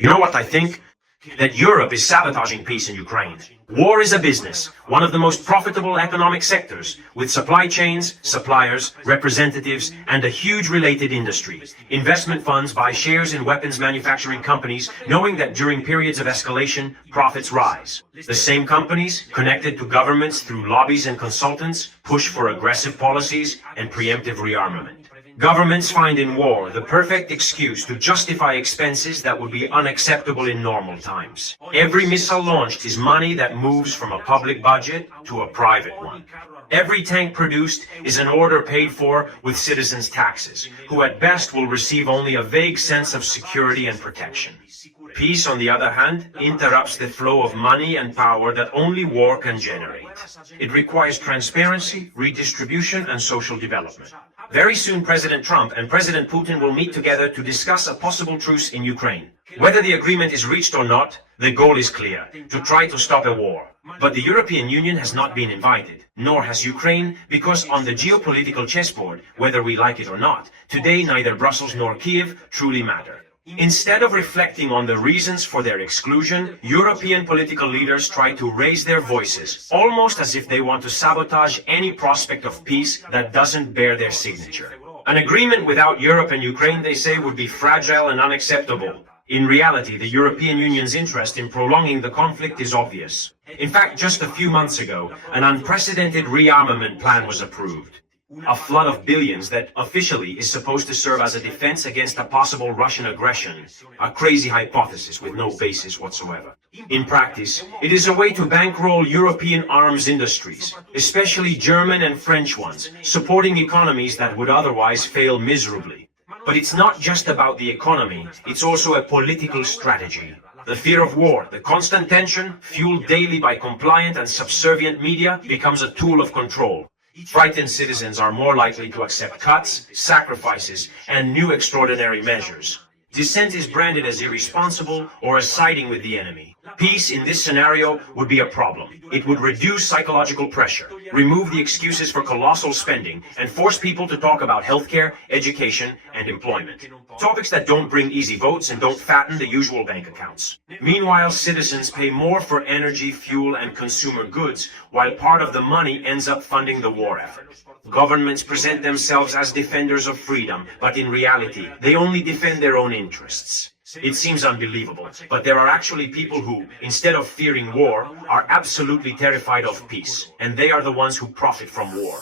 You know what I think? That Europe is sabotaging peace in Ukraine. War is a business, one of the most profitable economic sectors, with supply chains, suppliers, representatives, and a huge related industry. Investment funds buy shares in weapons manufacturing companies, knowing that during periods of escalation, profits rise. The same companies, connected to governments through lobbies and consultants, push for aggressive policies and preemptive rearmament. Governments find in war the perfect excuse to justify expenses that would be unacceptable in normal times. Every missile launched is money that moves from a public budget to a private one. Every tank produced is an order paid for with citizens' taxes, who at best will receive only a vague sense of security and protection. Peace, on the other hand, interrupts the flow of money and power that only war can generate. It requires transparency, redistribution, and social development. Very soon, President Trump and President Putin will meet together to discuss a possible truce in Ukraine. Whether the agreement is reached or not, the goal is clear: to try to stop a war. But the European Union has not been invited, nor has Ukraine, because on the geopolitical chessboard, whether we like it or not, today neither Brussels nor Kiev truly matter. Instead of reflecting on the reasons for their exclusion, European political leaders try to raise their voices, almost as if they want to sabotage any prospect of peace that doesn't bear their signature. An agreement without Europe and Ukraine, they say, would be fragile and unacceptable. In reality, the European Union's interest in prolonging the conflict is obvious. In fact, just a few months ago, an unprecedented rearmament plan was approved. A flood of billions that officially is supposed to serve as a defense against a possible Russian aggression, a crazy hypothesis with no basis whatsoever. In practice, it is a way to bankroll European arms industries, especially German and French ones, supporting economies that would otherwise fail miserably. But it's not just about the economy, it's also a political strategy. The fear of war, the constant tension, fueled daily by compliant and subservient media, becomes a tool of control. Frightened citizens are more likely to accept cuts, sacrifices, and new extraordinary measures. Dissent is branded as irresponsible or as siding with the enemy. Peace in this scenario would be a problem. It would reduce psychological pressure, remove the excuses for colossal spending, and force people to talk about healthcare, education, and employment. Topics that don't bring easy votes and don't fatten the usual bank accounts. Meanwhile, citizens pay more for energy, fuel, and consumer goods, while part of the money ends up funding the war effort. Governments present themselves as defenders of freedom, but in reality, they only defend their own interests. It seems unbelievable, but there are actually people who, instead of fearing war, are absolutely terrified of peace, and they are the ones who profit from war.